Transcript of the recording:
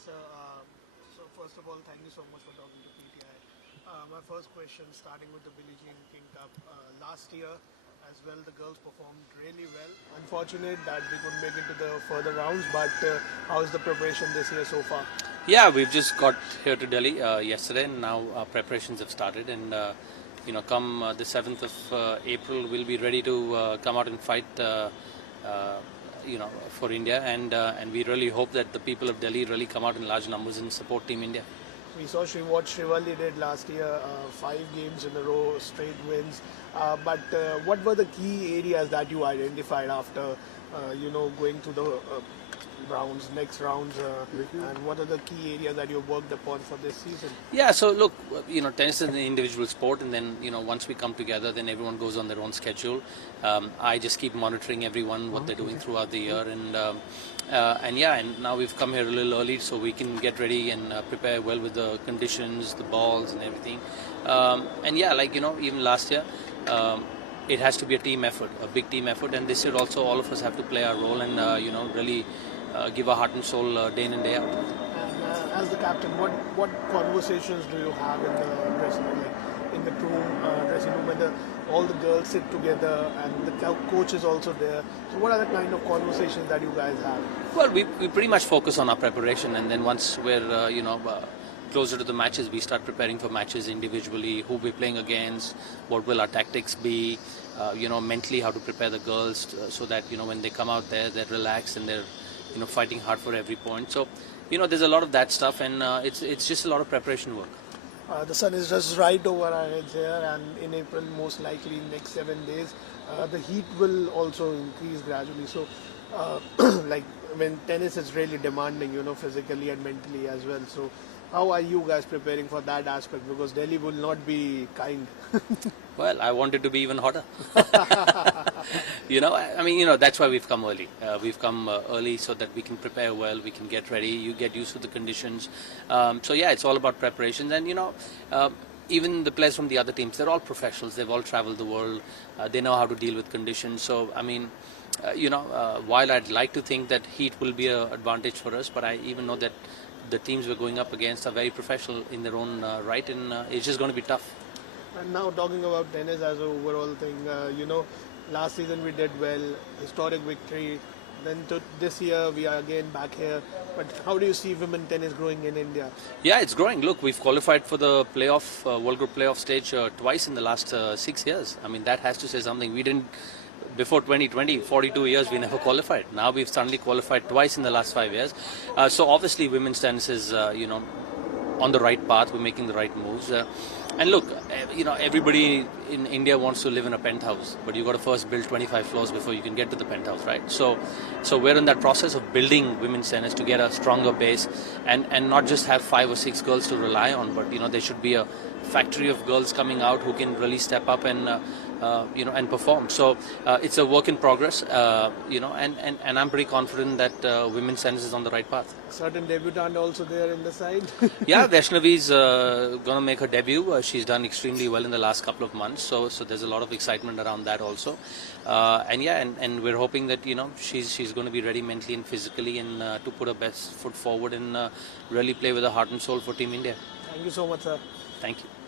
sir. So first of all, thank you so much for talking to PTI. My first question, starting with the Billie Jean King Cup. Last year as well, the girls performed really well. Unfortunate that we couldn't make it to the further rounds, but how is the preparation this year so far? Yeah, we've just got here to Delhi yesterday, and now our preparations have started. And come the 7th of April, we'll be ready to come out and fight. For India, and we really hope that the people of Delhi really come out in large numbers and support Team India. We saw what Shrivalli did last year, 5 games in a row, straight wins. But what were the key areas that you identified after, going through the next rounds, and what are the key areas that you worked upon for this season? Yeah, so look, tennis is an individual sport, and then, once we come together, then everyone goes on their own schedule. I just keep monitoring everyone, what they're doing throughout the year, and now we've come here a little early so we can get ready and prepare well with the conditions, the balls and everything. Even last year, it has to be a team effort, a big team effort, and this year also all of us have to play our role and, really give our heart and soul day in and day out. And as the captain, what conversations do you have in the dressing room, in the dressing room, when all the girls sit together and the coach is also there? So what are the kind of conversations that you guys have? Well, we pretty much focus on our preparation, and then once we're closer to the matches, we start preparing for matches individually, who we're playing against, what will our tactics be, mentally how to prepare the girls so that, when they come out there, they're relaxed and they're, fighting hard for every point. So, there's a lot of that stuff, and it's just a lot of preparation work. The sun is just right over our heads here, and in April, most likely next 7 days, the heat will also increase gradually. So, when tennis is really demanding, physically and mentally as well. So, how are you guys preparing for that aspect? Because Delhi will not be kind. Well, I want it to be even hotter. That's why we've come early. We've come early so that we can prepare well, we can get ready, you get used to the conditions. It's all about preparations. And, even the players from the other teams, they're all professionals. They've all traveled the world. They know how to deal with conditions. So, while I'd like to think that heat will be an advantage for us, but I even know that the teams we're going up against are very professional in their own right, and it's just going to be tough. And now talking about tennis as an overall thing, last season we did well, historic victory. Then this year we are again back here. But how do you see women tennis growing in India? Yeah, it's growing. Look, we've qualified for the playoff, World Group playoff stage twice in the last 6 years. I mean, that has to say something. We didn't, before 2020, 42 years, we never qualified. Now we've suddenly qualified twice in the last 5 years. So obviously women's tennis is, on the right path. We're making the right moves. And look, everybody in India wants to live in a penthouse, but you've got to first build 25 floors before you can get to the penthouse, right? So we're in that process of building women's tennis to get a stronger base and not just have 5 or 6 girls to rely on, but, there should be a factory of girls coming out who can really step up and, and perform. So it's a work in progress, and I'm pretty confident that women's tennis is on the right path. Certain debutant also there in the side. Yeah, Vaishnavi's going to make her debut. She's done extremely well in the last couple of months, so there's a lot of excitement around that also. And we're hoping that she's going to be ready mentally and physically, and to put her best foot forward and really play with her heart and soul for Team India. Thank you so much, sir. Thank you.